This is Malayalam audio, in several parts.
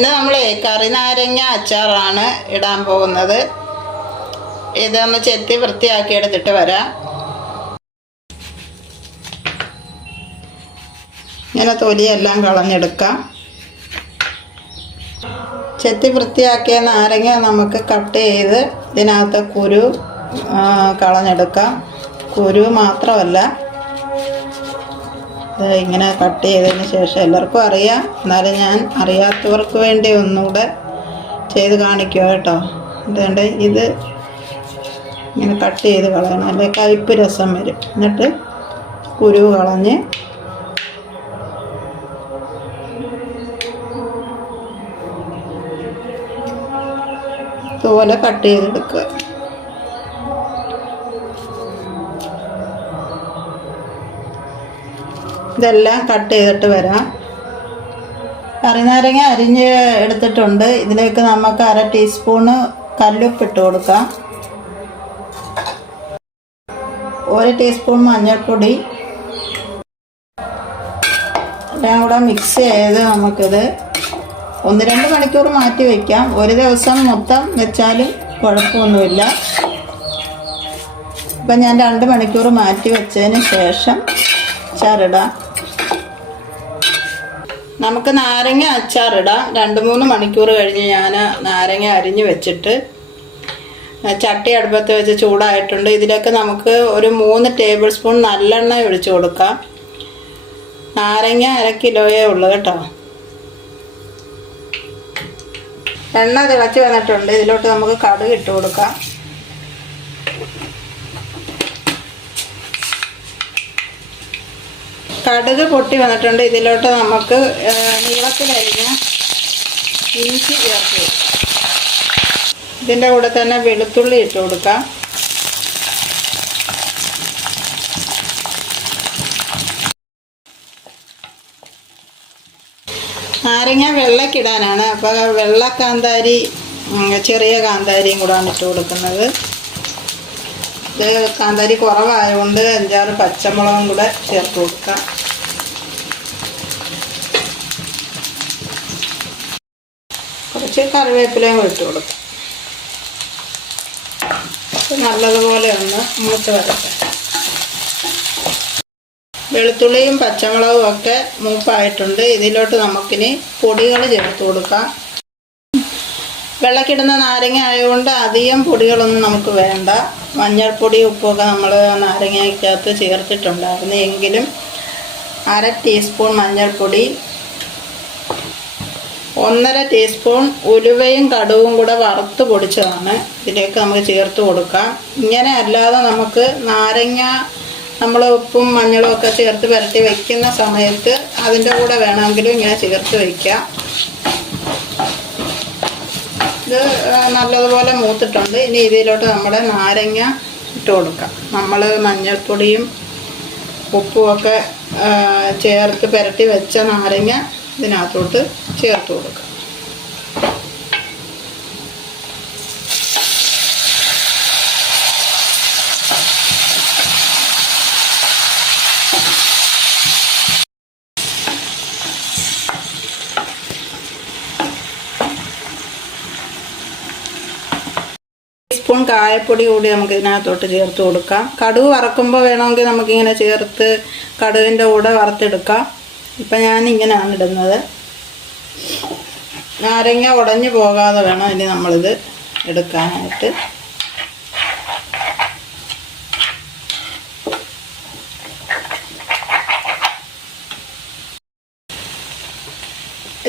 ഇന്ന് നമ്മൾ കറി നാരങ്ങ അച്ചാറാണ് ഇടാൻ പോകുന്നത്. ഇതൊന്ന് ചെത്തി വൃത്തിയാക്കി എടുത്തിട്ട് വരാം. ഇങ്ങനെ തൊലിയെല്ലാം കളഞ്ഞെടുക്കാം. ചെത്തി വൃത്തിയാക്കിയ നാരങ്ങ നമുക്ക് കട്ട് ചെയ്ത് ഇതിനകത്ത് കുരു കളഞ്ഞെടുക്കാം. കുരു മാത്രമല്ല. ഇങ്ങനെ കട്ട് ചെയ്തതിന് ശേഷം എല്ലാവർക്കും അറിയാം. എന്നാലും ഞാൻ അറിയാത്തവർക്ക് വേണ്ടി ഒന്നുകൂടെ ചെയ്ത് കാണിക്കുക കേട്ടോ. അതുകൊണ്ട് ഇത് ഇങ്ങനെ കട്ട് ചെയ്ത് കളയണം. അല്ലെ? കയ്പ്പ് രസം വരും. എന്നിട്ട് കുരു കളഞ്ഞ് ഇതുപോലെ കട്ട് ചെയ്തെടുക്കുക. ഇതെല്ലാം കട്ട് ചെയ്തിട്ട് വരാം. കറിനാരങ്ങ അരിഞ്ഞ് എടുത്തിട്ടുണ്ട്. ഇതിലേക്ക് നമുക്ക് അര ടീസ്പൂണ് കല്ലുപ്പ് ഇട്ട് കൊടുക്കാം. ഒരു ടീസ്പൂൺ മഞ്ഞൾപ്പൊടി. എല്ലാം കൂടെ മിക്സ് ചെയ്ത് നമുക്കിത് ഒന്ന് രണ്ട് മണിക്കൂർ മാറ്റി വയ്ക്കാം ഒരു ദിവസം മൊത്തം വെച്ചാലും കുഴപ്പമൊന്നുമില്ല. ഇപ്പം ഞാൻ രണ്ട് മണിക്കൂർ മാറ്റി വെച്ചതിന് ശേഷം അച്ചാറിടാം നമുക്ക് നാരങ്ങ അച്ചാറിടാം രണ്ട് മൂന്ന് മണിക്കൂർ കഴിഞ്ഞ് ഞാൻ നാരങ്ങ അരിഞ്ഞ് വെച്ചിട്ട് ചട്ടി അടുപ്പത്ത് വെച്ച് ചൂടായിട്ടുണ്ട്. ഇതിലേക്ക് നമുക്ക് ഒരു മൂന്ന് ടേബിൾ സ്പൂൺ നല്ലെണ്ണ ഒഴിച്ച് കൊടുക്കാം. നാരങ്ങ അര കിലോയേ ഉള്ളൂ കേട്ടോ. എണ്ണ തിളച്ച് വന്നിട്ടുണ്ട്. ഇതിലോട്ട് നമുക്ക് കടുക് ഇട്ട് കൊടുക്കാം. കടുക് പൊട്ടി വന്നിട്ടുണ്ട്. ഇതിലോട്ട് നമുക്ക് നീളത്തിലരിഞ്ഞ ഇഞ്ചി ചേർത്ത് ഇതിന്റെ കൂടെ തന്നെ വെളുത്തുള്ളി ഇട്ട് കൊടുക്കാം. നാരങ്ങ വെള്ളക്കിടാനാണ്. അപ്പോൾ വെള്ള കാന്താരി ചെറിയ കാന്താരിയും കൂടാണ് ഇട്ട് കൊടുക്കുന്നത്. ഇത് കാന്താരി കുറവായതുകൊണ്ട് അഞ്ചാറ് പച്ചമുളകും കൂടെ ചേർത്ത് കൊടുക്കാം. കുറച്ച് കറിവേപ്പിലയും ഇട്ട് കൊടുക്കാം. നല്ലതുപോലെ ഒന്ന് മൂത്ത് വരട്ടെ. വെളുത്തുള്ളിയും പച്ചമുളകും ഒക്കെ മൂപ്പായിട്ടുണ്ട്. ഇതിലോട്ട് നമുക്കിനി പൊടികൾ ചേർത്ത് കൊടുക്കാം. വെള്ളക്കിടുന്ന നാരങ്ങ ആയതുകൊണ്ട് അധികം പൊടികളൊന്നും നമുക്ക് വേണ്ട. മഞ്ഞൾപ്പൊടി ഉപ്പൊക്കെ നമ്മൾ നാരങ്ങയ്ക്കകത്ത് ചേർത്തിട്ടുണ്ടായിരുന്നു. എങ്കിലും അര ടീസ്പൂൺ മഞ്ഞൾപ്പൊടി ഒന്നര ടീസ്പൂൺ ഉലുവയും കടുവും കൂടെ വറുത്ത് പൊടിച്ചതാണ്. ഇതിലേക്ക് നമുക്ക് ചേർത്ത് കൊടുക്കാം. ഇങ്ങനെ അല്ലാതെ നമുക്ക് നാരങ്ങ നമ്മൾ ഉപ്പും മഞ്ഞളും ഒക്കെ ചേർത്ത് പുരട്ടി വയ്ക്കുന്ന സമയത്ത് അതിന്റെ കൂടെ വേണമെങ്കിലും ഇങ്ങനെ ചേർത്ത് വയ്ക്കാം ഇത് നല്ലതുപോലെ മൂത്തിട്ടുണ്ട്. ഇനി ഇതിലോട്ട് നമ്മുടെ നാരങ്ങ ഇട്ട് കൊടുക്കാം. നമ്മൾ മഞ്ഞൾപ്പൊടിയും ഉപ്പുമൊക്കെ ചേർത്ത് പുരട്ടി വെച്ച നാരങ്ങ ഇതിനകത്തോട്ട് ചേർത്ത് കൊടുക്കാം ടീസ്പൂൺ കായപ്പൊടി കൂടി നമുക്ക് ഇതിനകത്തോട്ട് ചേർത്ത് കൊടുക്കാം. കടുക് വറക്കുമ്പോൾ വേണമെങ്കിൽ നമുക്കിങ്ങനെ ചേർത്ത് കടുവിന്റെ കൂടെ വറുത്തെടുക്കാം. ഇപ്പം ഞാൻ ഇങ്ങനെയാണ് ഇടുന്നത്. നാരങ്ങ ഉടഞ്ഞു പോകാതെ വേണം ഇനി നമ്മളിത് എടുക്കാനായിട്ട്.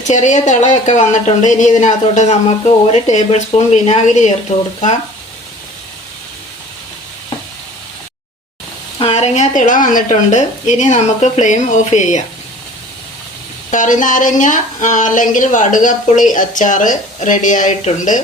ചെറിയ തിളയൊക്കെ വന്നിട്ടുണ്ട്. ഇനി ഇതിനകത്തോട്ട് നമുക്ക് ഒരു ടേബിൾ സ്പൂൺ വിനാഗിരി ചേർത്ത് കൊടുക്കാം. നാരങ്ങ തിള വന്നിട്ടുണ്ട്. ഇനി നമുക്ക് ഫ്ലെയിം ഓഫ് ചെയ്യാം. കറിനാരങ്ങ നാരങ്ങ അല്ലെങ്കിൽ വടുകപ്പുളി അച്ചാർ റെഡി ആയിട്ടുണ്ട്.